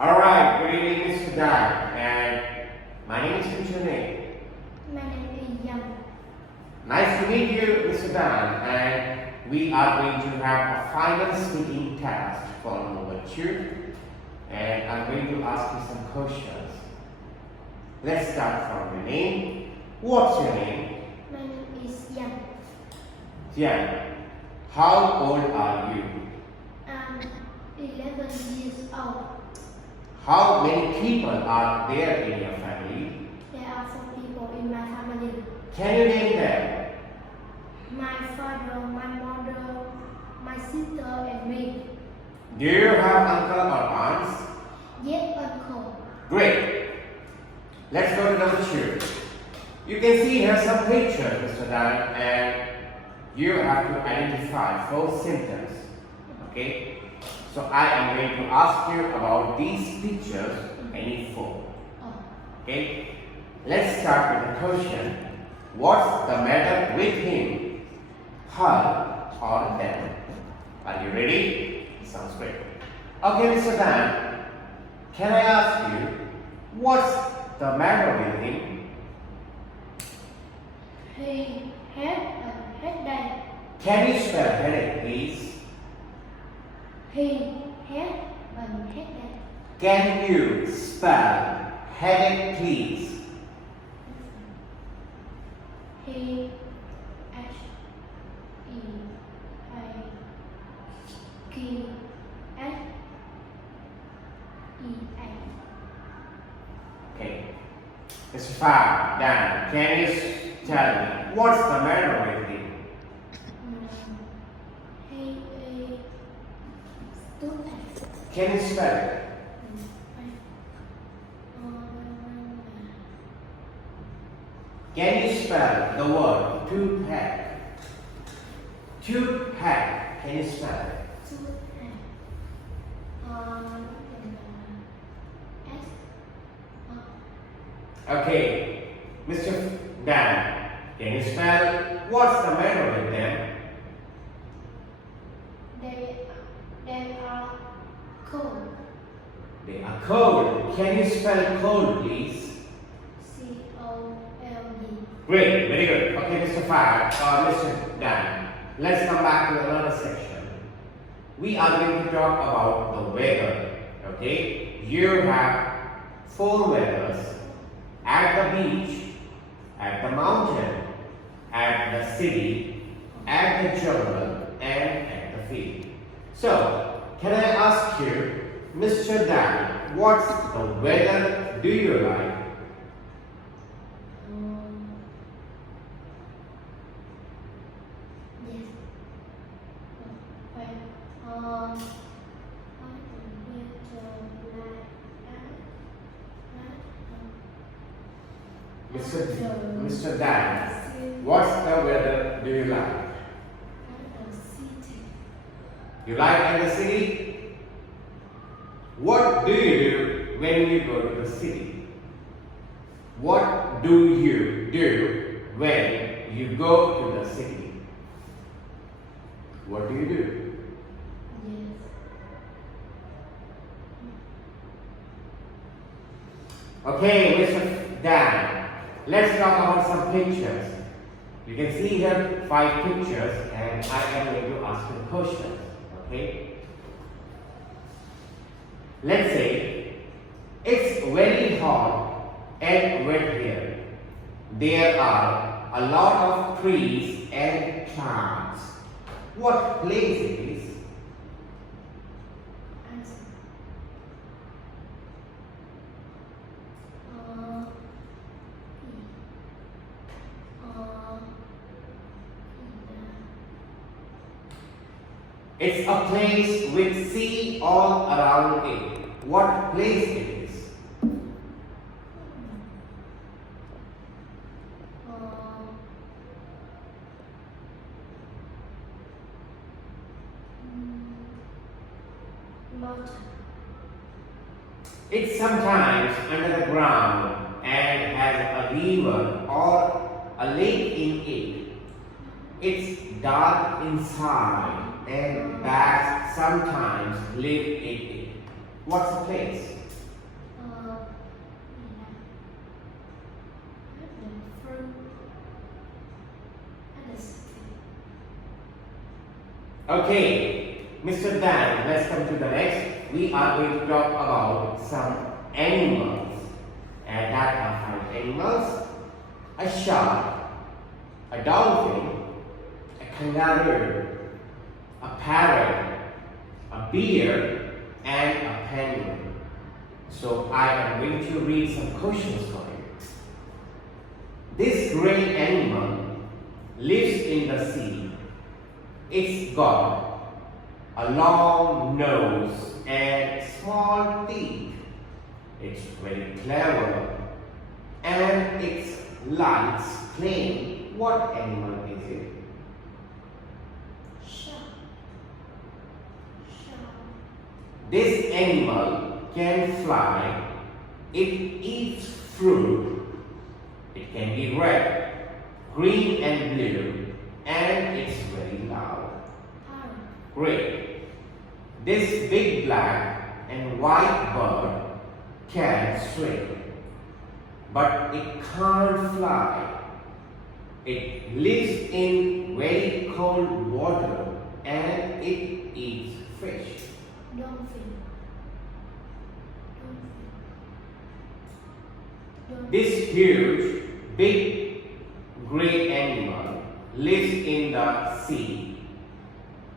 Alright, good evening, Mr. Dan. And my name is Mr. Nick. My name is Danh. Nice to meet you, Mr. Dan. And we are going to have a final speaking test for number 2. And I'm going to ask you some questions. Let's start from your name. What's your name? My name is Danh. Jan. How old are you? I'm 11 years old. How many people are there in your family? There are 4 people in my family. Can you name them? My father, my mother, my sister, and me. Do you have uncle or aunts? Yes, uncle. Great. Let's go to number 2. You can see here some pictures, Mr. Dan, and you have to identify 4 symptoms. Okay? So I am going to ask you about these pictures, any 4. Okay? Let's start with the question. What's the matter with him? Her or them? Are you ready? Sounds great. Okay, Mr. Dan, can I ask you, what's the matter with him? He had a headache. Can you spell headache, please? He had a headache. Can you spell headache, please? He H E A K S E A. Okay. Mr. Far, Dan, can you tell me what's the matter with him? He stood Can you spell it? Can you spell the word toothpack? Toothpack. Can you spell it? Okay. Mr. Dan, can you spell what's the matter with them? They are cold. They are cold. Can you spell cold, please? COLD. Great, very good. Okay, Mr. Fire, Mr. Dan, let's come back to another section. We are going to talk about the weather. Okay, you have 4 weathers: at the beach, at the mountain, at the city, at the jungle, and at the field. So, can I ask you, Mr. Dan, what's the weather do you like? Yes. Mr. Dan, what's the weather do you like? You like in the city? What do you do when you go to the city? What do you do when you go to the city? What do you do? Yes. Okay, Mr. Dan, let's talk about some pictures. You can see here 5 pictures, and I am going to ask you questions. Okay? Let's say it's very hot and wet here. There are a lot of trees and plants. What place it is? Answer. It's a place with sea all around it. What place it is? Mountain. It's sometimes under the ground and has a river or a lake in it. It's dark inside and bats sometimes live in it. What's the place? Okay, Mr. Dan, let's come to the next. We are going to talk about some animals. And that are 5 animals. A shark, a dolphin, a kangaroo, a parrot, a bear, and a penguin. So I am going to read some questions for you. This great animal lives in the sea. It's got a long nose and small teeth. It's very clever and it likes playing. What animal is it? Shark. Shark. This animal can fly. It eats fruit. It can be red, green and blue, and it's very loud. Parrot. Great. This big black and white bird can swim, but it can't fly. It lives in very cold water and it eats fish. Dolphin. Dolphin. This huge, big, gray animal lives in the sea.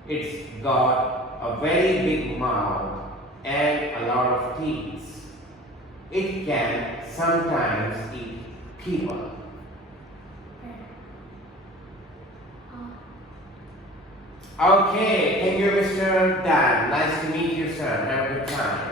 It's got a very big mouth and a lot of teeth. It can sometimes eat people. Okay, thank you, Mr. Dan. Nice to meet you, sir. Have a good time.